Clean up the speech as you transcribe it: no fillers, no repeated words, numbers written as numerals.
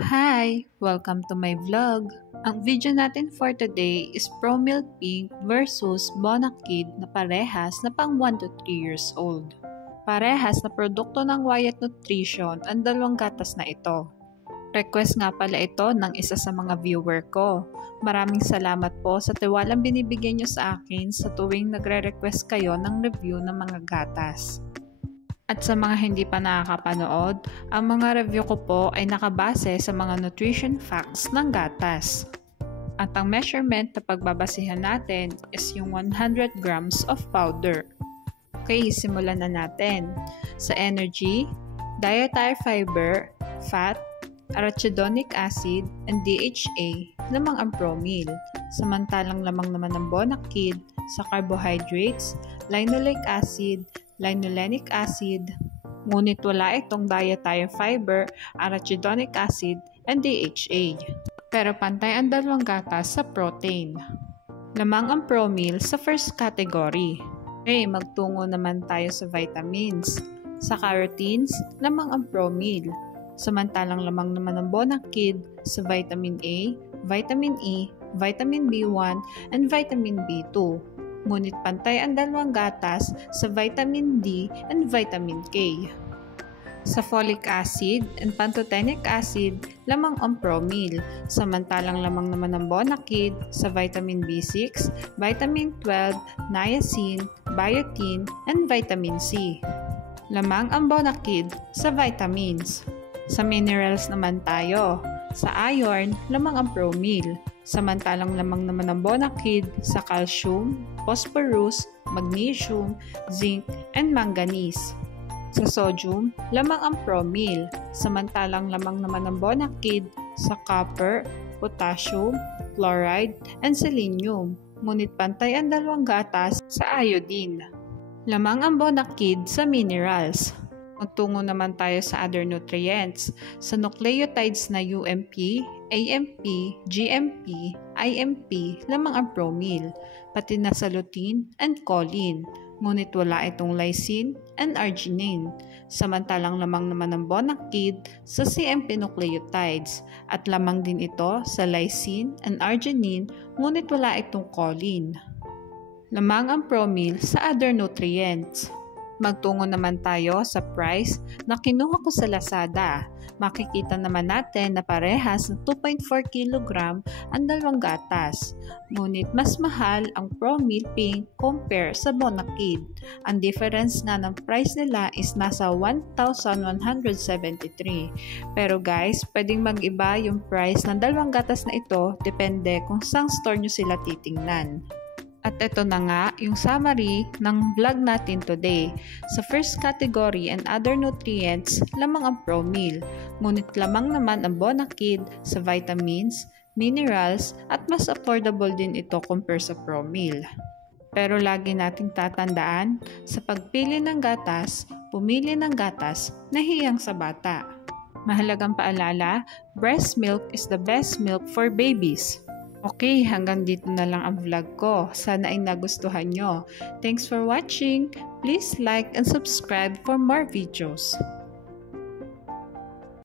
Hi! Welcome to my vlog. Ang video natin for today is Promilk Pink versus Bonakid na parehas na pang 1 to 3 years old. Parehas na produkto ng Wyatt Nutrition ang dalawang gatas na ito. Request nga pala ito ng isa sa mga viewer ko. Maraming salamat po sa tiwalang binibigyan nyo sa akin sa tuwing nagre-request kayo ng review ng mga gatas. At sa mga hindi pa nakakapanood, ang mga review ko po ay nakabase sa mga nutrition facts ng gatas. At ang measurement na pagbabasihan natin is yung 100 grams of powder. Okay, simulan na natin. Sa energy, dietary fiber, fat, arachidonic acid, and DHA, lamang ang Promil. Samantalang lamang naman ng Bonakid sa carbohydrates, linoleic acid, linolenic acid, ngunit wala itong dietary fiber, arachidonic acid, and DHA. Pero pantay ang dalawang gatas sa protein. Lamang ang Promil sa first category. Okay, magtungo naman tayo sa vitamins. Sa carotenes, lamang ang Promil. Samantalang lamang naman ang Bonakid sa vitamin A, vitamin E, vitamin B1, and vitamin B2. Ngunit pantay ang dalawang gatas sa vitamin D and vitamin K. Sa folic acid and pantothenic acid, lamang ang Promil, samantalang lamang naman ang Bonakid sa vitamin B6, vitamin 12, niacin, biotin, and vitamin C. Lamang ang Bonakid sa vitamins. Sa minerals naman tayo. Sa iron, lamang ang Promil, samantalang lamang naman ang Bonakid sa calcium, phosphorus, magnesium, zinc, and manganese. Sa sodium, lamang ang Promil, samantalang lamang naman ang Bonakid sa copper, potassium, chloride, and selenium. Ngunit pantay ang dalawang gatas sa iodine. Lamang ang Bonakid sa minerals. Magtungo naman tayo sa other nutrients. Sa nucleotides na UMP, AMP, GMP, IMP, lamang ang Promil, pati na sa lutein and choline. Ngunit wala itong lysine and arginine. Samantalang lamang naman ang Bonakid sa CMP nucleotides at lamang din ito sa lysine and arginine, ngunit wala itong choline. Lamang ang Promil sa other nutrients. Magtungo naman tayo sa price na kinuha ko sa Lazada. Makikita naman natin na parehas na 2.4 kg ang dalawang gatas. Ngunit mas mahal ang Promil Pink compare sa Bonakid. Ang difference nga ng price nila is nasa 1,173. Pero guys, pwedeng mag-iba yung price ng dalawang gatas na ito depende kung saan store nyo sila titingnan. At ito na nga yung summary ng vlog natin today. Sa first category and other nutrients, lamang ang Promil. Ngunit lamang naman ang Bonakid sa vitamins, minerals, at mas affordable din ito compare sa Promil. Pero lagi nating tatandaan, sa pagpili ng gatas, pumili ng gatas na hiyang sa bata. Mahalagang paalala, breast milk is the best milk for babies. Okay, hanggang dito na lang ang vlog ko. Sana ay nagustuhan nyo. Thanks for watching. Please like and subscribe for more videos.